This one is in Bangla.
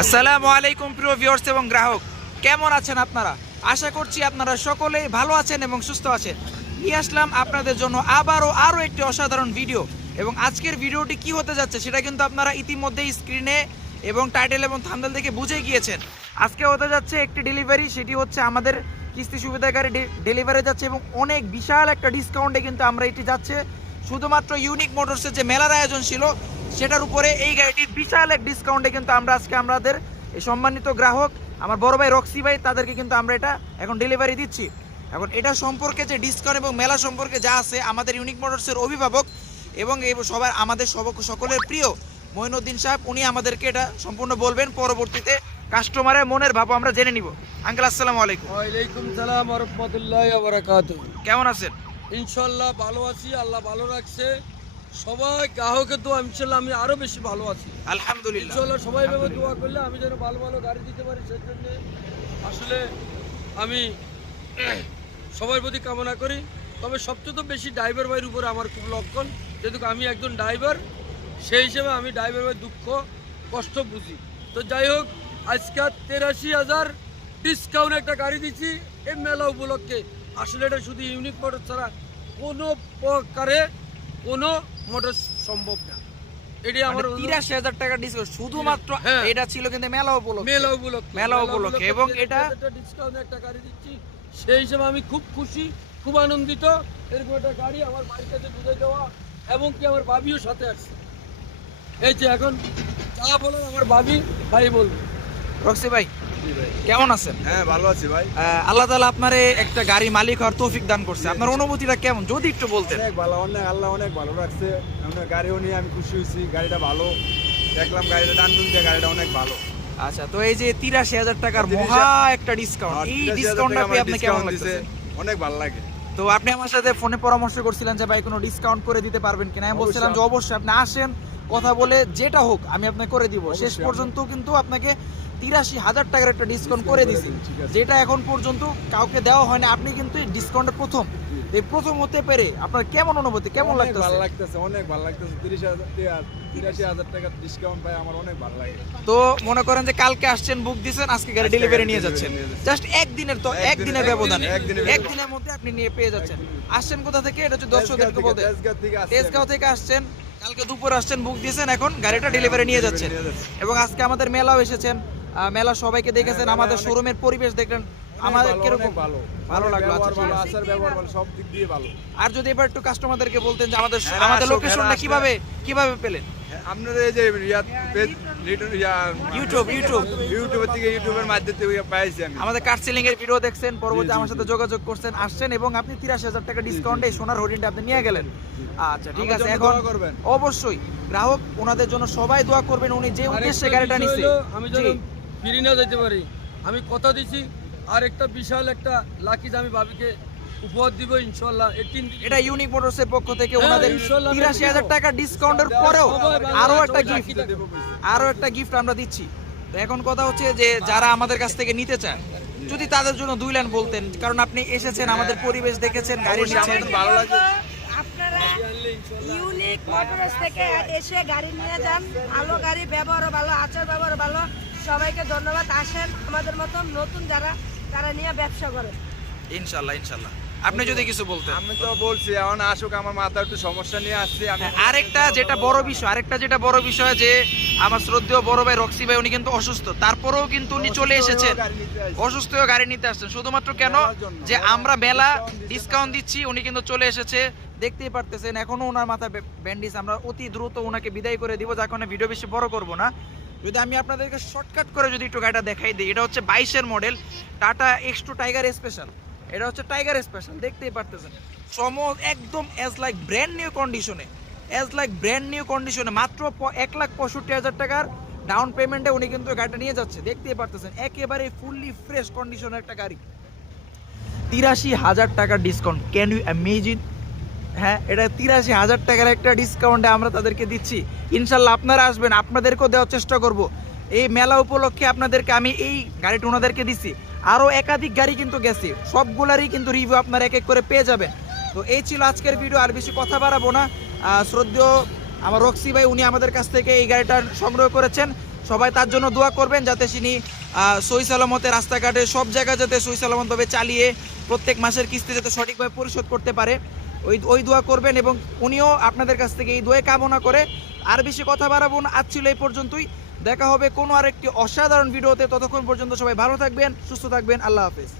আসসালামু আলাইকুম প্রিয় ভিউয়ার্স এবং গ্রাহক, কেমন আছেন আপনারা? আশা করছি আপনারা সকলেই ভালো আছেন এবং সুস্থ আছেন। নিয়ে আসলাম আপনাদের জন্য আরও একটি অসাধারণ ভিডিও। এবং আজকের ভিডিওটি কি হতে যাচ্ছে সেটা কিন্তু আপনারা ইতিমধ্যেই স্ক্রিনে এবং টাইটেল এবং থাম্বনেল থেকে বুঝে গিয়েছেন। আজকে হতে যাচ্ছে একটি ডেলিভারি, সেটি হচ্ছে আমাদের কিস্তি সুবিধাকারী ডেলিভারি যাচ্ছে এবং অনেক বিশাল একটা ডিসকাউন্টে কিন্তু আমরা এটি যাচ্ছে। শুধুমাত্র ইউনিক মোটরসের যে মেলার আয়োজন ছিল সেটার উপরে এই গাড়িটির বিশাল এক ডিসকাউন্টে কিন্তু আমরা আজকে আমাদের এই সম্মানিত গ্রাহক আমার বড় ভাই রক্সি ভাই তাদেরকে কিন্তু আমরা এটা এখন ডেলিভারি দিচ্ছি। এখন এটা সম্পর্কে যে ডিসকাউন্ট এবং মেলা সম্পর্কে যা আছে, আমাদের ইউনিক মোটরসের অভিভাবক এবং এই সবার আমাদের সকলের প্রিয় মঈনুদ্দিন সাহেব, উনি আমাদেরকে এটা সম্পূর্ণ বলবেন। পরবর্তীতে কাস্টমারের মনের ভাব আমরা জেনে নিব। আঙ্কেল আসসালামু আলাইকুম। ওয়ালাইকুম সালাম ওয়া রাহমাতুল্লাহি ওয়া বারাকাতুহু। কেমন আছেন? ইনশাআল্লাহ ভালো আছি, আল্লাহ ভালো রাখছে। সবাই গ্রাহকের দোয়া, ইনশাআল্লাহ আমি আরো বেশি ভালো আছি আলহামদুলিল্লাহ। ইনশাআল্লাহ সবাই ভাবে দোয়া করলে আমি যেন ভালো ভালো গাড়ি দিতে পারি, সেই জন্য আসলে আমি সবার প্রতি কামনা করি। তবে সবচেয়ে বেশি ড্রাইভার ভাইয়ের উপরে আমার খুব লক্ষণ, যেহেতু আমি একজন ড্রাইভার, সেই হিসেবে আমি ড্রাইভার ভাইয়ের দুঃখ কষ্ট বুঝি। তো যাই হোক, আজকে 83,000 ডিসকাউন্ট একটা গাড়ি দিচ্ছি এই মেলা উপলক্ষে। আসলে এটা শুধু ইউনিক মোটর ছাড়া কোনো প্রকারে কোনো মোটর সম্ভব না। এটি আমার 83,000 টাকা ডিসকাউন্ট শুধুমাত্র এটা ছিল কিন্তু মেলা উপলক্ষে এবং এটা ডিসকাউন্ট একটা গাড়ি দিচ্ছি, সেই হিসেবে আমি খুব খুশি, খুব আনন্দিত। এরকম একটা গাড়ি আমার বাড়ির কাছে বুঝে দেওয়া এবং কি আমার ভাবিও সাথে আসছে। এই যে এখন যা বলেন আমার ভাই বলবো। রক্সি ভাই কেমন আছেন? হ্যাঁ ভালো আছি ভাই। আল্লাহ তাআলা আপনারে একটা গাড়ি মালিক হওয়ার তৌফিক দান করছে। আপনার অনুভূতিটা কেমন যদি একটু বলতেন? অনেক ভালো, আল্লাহ অনেক ভালো রাখছে। গাড়িও নিয়ে আমি খুশি হয়েছি, গাড়িটা ভালো দেখলাম, গাড়িটা ডানডুন দিয়ে গাড়িটা অনেক ভালো। আচ্ছা, তো এই যে 83,000 টাকার মহা একটা ডিসকাউন্ট, এই ডিসকাউন্টটা পেয়ে আপনি কেমন লাগছে? অনেক ভালো লাগে। তো আপনি আমার সাথে ফোনে পরামর্শ করছিলেন যে ভাই কোনো ডিসকাউন্ট করে দিতে পারবেন কিনা। আমি বলছিলাম যে অবশ্যই আপনি আসেন, কথা বলে যেটা হোক আমি আপনাকে করে দিব। শেষ পর্যন্ত কিন্তু আপনাকে 83,000 টাকার একটা ডিসকাউন্ট করে দিছি, যেটা এখন পর্যন্ত কাউকে দেওয়া হয় না। আপনি কিন্তু এই ডিসকাউন্টের প্রথম হতে পেরে আপনার কেমন অনুভূতি, কেমন লাগতেছে? ভালো লাগতেছে, অনেক ভালো লাগতেছে। 83,000 টাকার ডিসকাউন্ট পাই আমার অনেক ভালো লাগে। তো মনে করেন যে কালকে আসছেন, বুক দিয়েছেন, আজকে গাড়ি ডেলিভারি নিয়ে যাচ্ছেন। জাস্ট একদিনের ব্যবধানে, একদিনের মধ্যে আপনি নিয়ে পেয়ে যাচ্ছেন। আসছেন কোথা থেকে এটা হচ্ছে দর্শকদেরকে বলতে। তেজগাঁও থেকে আসছেন, কালকে দুপুর আসছেন, বুক দিয়েছেন, এখন গাড়িটা ডেলিভারি নিয়ে যাচ্ছেন। এবং আজকে আমাদের মেলাও এসেছেন, মেলা সবাইকে দেখেছেন, আমাদের শোরুমের পরিবেশ দেখলেন, আমাদের কিরকম ভালো লাগলো? আসার ব্যবহার ভালো, সব দিক দিয়ে ভালো। আর যদি এবার একটু কাস্টমারদেরকে বলতেন যে আমাদের লোকেশনটা কিভাবে পেলেন? আপনাদের এই যে ইউটিউবের মাধ্যমে পাইছি আমি। আমাদের কার সেলিং এর ভিডিও দেখছেন, পরবর্তী আমার সাথে যোগাযোগ করছেন, আসছেন এবং আপনি 83,000 টাকা ডিসকাউন্টে সোনার হরিণটা আপনি নিয়ে গেলেন। আচ্ছা ঠিক আছে, এখন অবশ্যই গ্রাহক ওনাদের জন্য সবাই দোয়া করবেন, উনি যে উদ্দেশ্যে গাড়িটা নিছে। আমি যেন ফিরে না যেতে পারি, আমি কথা দিছি। আর একটা বিশাল একটা লাকিজ আমি ভাবিকে উপহার দিব ইনশাআল্লাহ। এটা ইউনিক মোটরসের পক্ষ থেকে ওনাদের 83,000 টাকা ডিসকাউন্টের পরেও আরো একটা গিফট আমরা দিচ্ছি। তো এখন কথা হচ্ছে যে যারা আমাদের কাছ থেকে নিতে চায়, যদি তাদের জন্য 2 লাইন বলতেন, কারণ আপনি এসেছেন, আমাদের পরিবেশ দেখেছেন, গাড়ি নিচ্ছেন, ভালো লাগে। আপনারা ইউনিক মোটরস থেকে এসে গাড়ি নিয়ে যান, ভালো গাড়ি, ব্যবহার ভালো, আচার ব্যবহার ভালো। সবাইকে ধন্যবাদ। আসেন আমাদের মতন নতুন যারা তারা নিয়ে ব্যবসা করেন। ইনশাআল্লাহ আপনি যদি কিছু বলতেন। আমি তো বলছি এখন আসুক, আমার মাথা একটু সমস্যা নিয়ে আসছে। আরেকটা যেটা বড় বিষয় যে আমার শ্রদ্ধেয় বড় ভাই রক্সি ভাই, উনি কিন্তু অসুস্থ, তারপরেও কিন্তু উনি চলে এসেছেন, অসুস্থ হয়ে গাড়ি নিতে আসছেন শুধুমাত্র কেন যে আমরা মেলা ডিসকাউন্ট দিচ্ছি। উনি কিন্তু চলে এসেছে, দেখতেই পারতেছেন, এখনো ওনার মাথায় ব্যান্ডেজ। আমরা অতি দ্রুত ওনাকে বিদায় করে দিব, যার কারণে ভিডিও বেশি বড় করব না। যদি আমি আপনাদেরকে শর্টকাট করে যদি একটু গাড়িটা দেখাই দিই, এটা হচ্ছে 22-এর model Tata X2 tiger special. এটা হচ্ছে টাইগার স্পেশাল, দেখতেই পারতেছেন, একদম অ্যাজ লাইক ব্র্যান্ড নিউ কন্ডিশনে মাত্র 1,65,000 টাকার ডাউন পেমেন্টে উনি কিন্তু গাড়িটা নিয়ে যাচ্ছে। দেখতেই পারতেছেন একেবারে ফুললি ফ্রেশ কন্ডিশনের একটা গাড়ি। 83,000 টাকার ডিসকাউন্ট, ক্যান ইউ ইমাজিন? হ্যাঁ, এটা 83,000 টাকার একটা ডিসকাউন্টে আমরা তাদেরকে দিচ্ছি। ইনশাল্লাহ আপনারা আসবেন, আপনাদেরকেও দেওয়ার চেষ্টা করব। এই মেলা উপলক্ষে আপনাদেরকে আমি এই গাড়িটা ওনাদেরকে দিচ্ছি। আরও একাধিক গাড়ি কিন্তু গেছে, সবগুলারই কিন্তু রিভিউ আপনারা এক এক করে পেয়ে যাবেন। তো এই ছিল আজকের ভিডিও, আর বেশি কথা বাড়াবো না। শ্রদ্ধেয় আমার রক্সি ভাই, উনি আমাদের কাছ থেকে এই গাড়িটা সংগ্রহ করেছেন। সবাই তার জন্য দোয়া করবেন যাতে তিনি সহি সালামতে রাস্তাঘাটে সব জায়গায় যাতে সহি সালামতভাবে চালিয়ে প্রত্যেক মাসের কিস্তি যাতে সঠিকভাবে পরিশোধ করতে পারে ওই দোয়া করবেন, এবং উনিও আপনাদের কাছ থেকে এই দোয়া কামনা করে। আর বেশি কথা বাড়াবো না, আজ ছিল এই পর্যন্তই। দেখা হবে কোনো আরেকটি অসাধারণ ভিডিওতে। ততক্ষণ পর্যন্ত সবাই ভালো থাকবেন, সুস্থ থাকবেন। আল্লাহ হাফেজ।